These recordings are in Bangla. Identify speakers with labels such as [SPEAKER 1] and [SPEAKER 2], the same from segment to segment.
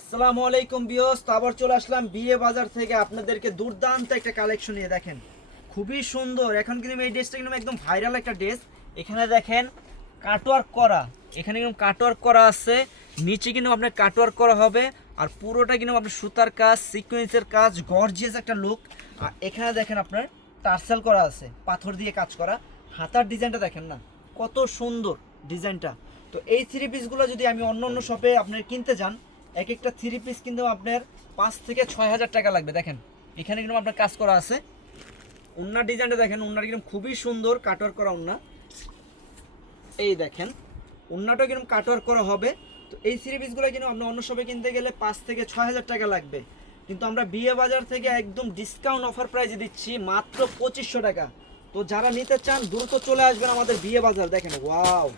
[SPEAKER 1] আসসালামু আলাইকুম বিয়স তো আবার চলে আসলাম বিয়ে বাজার থেকে আপনাদেরকে দুর্দান্ত একটা কালেকশন নিয়ে দেখেন। খুবই সুন্দর, এখন কিন্তু এই ড্রেসটা কিন্তু একদম ভাইরাল একটা ড্রেস। এখানে দেখেন কাটওয়ার্ক করা, এখানে কিন্তু কাটওয়ার্ক করা আছে, নিচে কিন্তু আপনার কাটওয়ার্ক করা হবে, আর পুরোটা কিন্তু আপনার সুতার কাজ সিকোয়েন্সের কাজ গর্জিয়াস একটা লুক আর এখানে দেখেন আপনার টার্সেল করা আছে, পাথর দিয়ে কাজ করা। হাতার ডিজাইনটা দেখেন না, কত সুন্দর ডিজাইনটা। তো এই থ্রি পিসগুলো যদি আমি অন্য অন্য শপে আপনার কিনতে যান এক একটা থ্রি পিস কিন্তু আপনার পাঁচ থেকে ছয় হাজার টাকা লাগবে, দেখেন। এখানে কিন্তু আপনার কাজ করা আছে। উন্নার ডিজাইনটা দেখেন, উন্নার কিন্তু খুবই সুন্দর কাটওয়ার করা উন্না। এই দেখেন, উন্নাটা কিন্তু কাটওয়ার করা হবে। তো এই থ্রি পিসগুলো কিন্তু আপনি অন্য শপে কিনতে গেলে পাঁচ থেকে ছয় হাজার টাকা লাগবে। কিন্তু আমরা বিয়ে বাজার থেকে একদম ডিসকাউন্ট অফার প্রাইজে দিচ্ছি মাত্র পঁচিশশো টাকা। তো যারা নিতে চান, দ্রুত চলে আসবেন আমাদের বিয়ে বাজার, দেখেন ওয়াও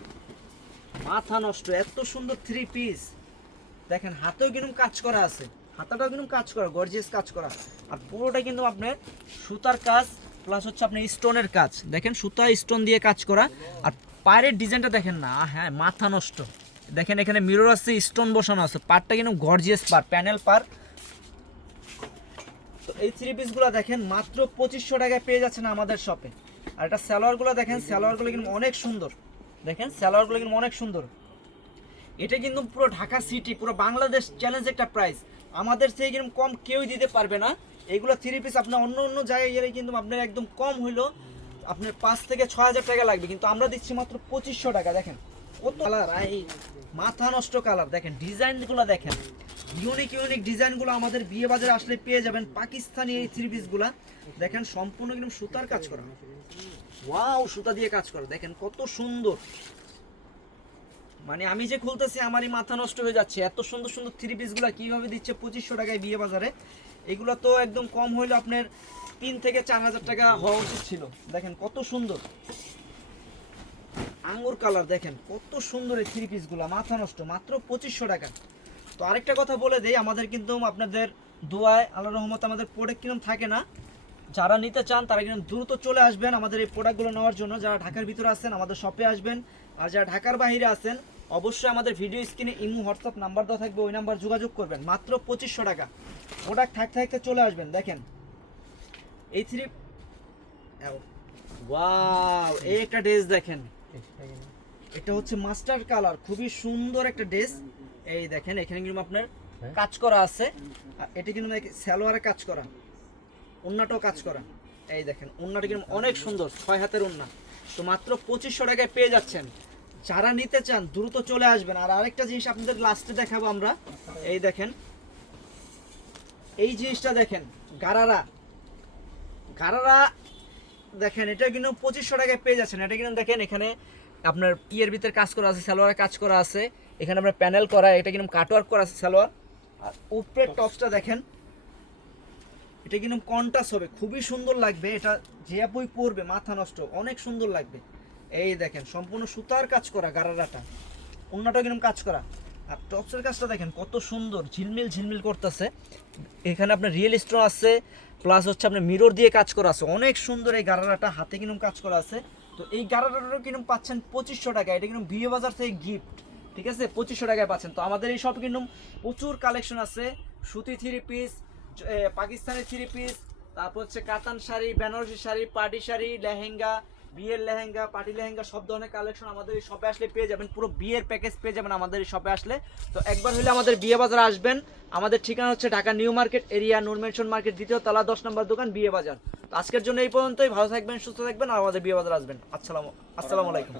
[SPEAKER 1] মাথা নষ্ট, এত সুন্দর থ্রি পিস দেখেন, হাতেও কিন্তু কাজ করা আছে। হাতাটাও কিন্তু কাজ করা গর্জিয়াস কাজ করা। আর পুরোটা কিন্তু আপনার সুতার কাজ প্লাস হচ্ছে আপনার স্টোনের কাজ। দেখেন, সুতা স্টোন দিয়ে কাজ করা। আর পায়ের ডিজাইনটা দেখেন না হ্যাঁ মাথা নষ্ট। দেখেন, এখানে মিরর আছে স্টোন বসানো আছে। পারটা কিন্তু গর্জিয়াস পার প্যানেল পার তো এই থ্রি পিসগুলো দেখেন, মাত্র পঁচিশশো টাকায় পেয়ে যাচ্ছেন আমাদের শপে আর এটা স্যালোয়ারগুলো দেখেন স্যালোয়ারগুলো কিন্তু অনেক সুন্দর। দেখেন স্যালোয়ারগুলো কিন্তু অনেক সুন্দর। এটা কিন্তু পুরো ঢাকা সিটি পুরো বাংলাদেশ চ্যালেঞ্জ একটা প্রাইস আমাদের থেকে কিন্তু কম কেউই দিতে পারবে না। এগুলো থ্রি পিস আপনার অন্য অন্য জায়গায় গেলে কিন্তু আপনার একদম কম হইল। আপনার পাঁচ থেকে ছ হাজার টাকা লাগবে, কিন্তু আমরা দিচ্ছি মাত্র পঁচিশশো টাকা, দেখেন। কত কালার এই মাথা নষ্ট কালার দেখেন, ডিজাইনগুলো দেখেন। ইউনিক ইউনিক ডিজাইনগুলো আমাদের বিয়ে বাজারে আসলে পেয়ে যাবেন পাকিস্তানি এই থ্রি পিসগুলা দেখেন, সম্পূর্ণ কিন্তু সুতার কাজ করা। ওয়াও সুতা দিয়ে কাজ করা। দেখেন, কত সুন্দর। মানে আমি যে খুলতেছি, আমারই মাথা নষ্ট হয়ে যাচ্ছে। এত সুন্দর সুন্দর থ্রি পিসগুলো কীভাবে দিচ্ছে পঁচিশশো টাকায় বিয়ে বাজারে? এগুলো তো একদম কম হইল আপনার তিন থেকে চার হাজার টাকা হওয়া উচিত ছিল। দেখেন কত সুন্দর। আঙ্গুর কালার দেখেন, কত সুন্দর এই থ্রি পিসগুলো মাথা নষ্ট, মাত্র পঁচিশশো টাকা। তো আরেকটা কথা বলে দেই, আমাদের কিন্তু আপনাদের দোয়ায় আল্লাহ রহমত আমাদের প্রোডাক্ট কিরম থাকে না। যারা নিতে চান তারা কিন্তু দ্রুত চলে আসবেন আমাদের এই প্রোডাক্টগুলো নেওয়ার জন্য। যারা ঢাকার ভিতরে আছেন আমাদের শপে আসবেন। আর যারা ঢাকার বাইরে আছেন অবশ্যই আমাদের ভিডিও স্ক্রিনে ইমো হোয়াটসঅ্যাপ নাম্বার দেওয়া থাকবে ওই নাম্বার যোগাযোগ করবেন। মাত্র পঁচিশশো টাকা। প্রোডাক্ট থাকতে থাকতে চলে আসবেন দেখেন। এই থ্রি ওয়াও এই একটা ড্রেস দেখেন। এটা হচ্ছে মাস্টার কালার খুবই সুন্দর একটা ড্রেস এই দেখেন এখানে কিন্তু আপনার কাজ করা আছে। আর এটা কিন্তু স্যালোয়ারে কাজ করা। উন্নাটাও কাজ করা এই দেখেন উন্নাটা কিন্তু অনেক সুন্দর ছয় হাতের উন্না। তো মাত্র পঁচিশশো টাকায় পেয়ে যাচ্ছেন। যারা নিতে চান দ্রুত চলে আসবেন। আর আরেকটা জিনিস আপনাদের লাস্টে দেখাবো আমরা। এই দেখেন এই জিনিসটা দেখেন গারারা। গারারা দেখেন এটা কিন্তু পঁচিশশো টাকায় পেয়ে যাচ্ছেন। এটা কিন্তু দেখেন এখানে আপনার ইয়ের ভিতরে কাজ করা আছে সালোয়ারে কাজ করা আছে। এখানে আপনার প্যানেল করা এটা কিন্তু কাটওয়ার্ক করা আছে সালোয়ার। আর উপরের টপসটা দেখেন এটা কিন্তু কন্টাস হবে, খুবই সুন্দর লাগবে, এটা যে বই পরবে, মাথা নষ্ট, অনেক সুন্দর লাগবে। এই দেখেন, সম্পূর্ণ সুতার কাজ করা গারারাটা অন্যটাও কিন্তু কাজ করা। আর টপসের কাজটা দেখেন, কত সুন্দর, ঝিলমিল ঝিলমিল করতেছে। এখানে আপনার রিয়েল স্টোন আছে প্লাস হচ্ছে আপনার মিরর দিয়ে কাজ করা আছে। অনেক সুন্দর এই গারারাটা, হাতে কিন্তু কাজ করা আছে। তো এই গারারাটাও কিন্তু পাচ্ছেন পঁচিশশো টাকা, এটা কিন্তু বিয়ে বাজার থেকে গিফট ঠিক আছে? পঁচিশশো টাকায় পাচ্ছেন। তো আমাদের এই সব কিন্তু প্রচুর কালেকশন আছে, সুতি three piece Pakistani three piece তারপর হচ্ছে কাতান শাড়ি, বেনারসি শাড়ি, পার্টি শাড়ি, লেহেঙ্গা, বিয়ের লেহেঙ্গা, পার্টি লেহেঙ্গা, সব ধরনের কালেকশন আমাদের এই শপে আসলে পেয়ে যাবেন। পুরো বিয়ের প্যাকেজ পেয়ে যাবেন আমাদের এই শপে আসলে। তো একবার হলে আমাদের বিয়ে বাজার আসবেন। আমাদের ঠিকানা হচ্ছে Dhaka New Market area Nur Mansion market, দ্বিতীয় তলা, দশ নম্বর দোকান, বিয়ে বাজার। তো আজকের জন্য এই পর্যন্তই। ভালো থাকবেন, সুস্থ থাকবেন, আর আমাদের বিয়ে বাজার আসবেন। আসসালামু আসসালামু আলাইকুম।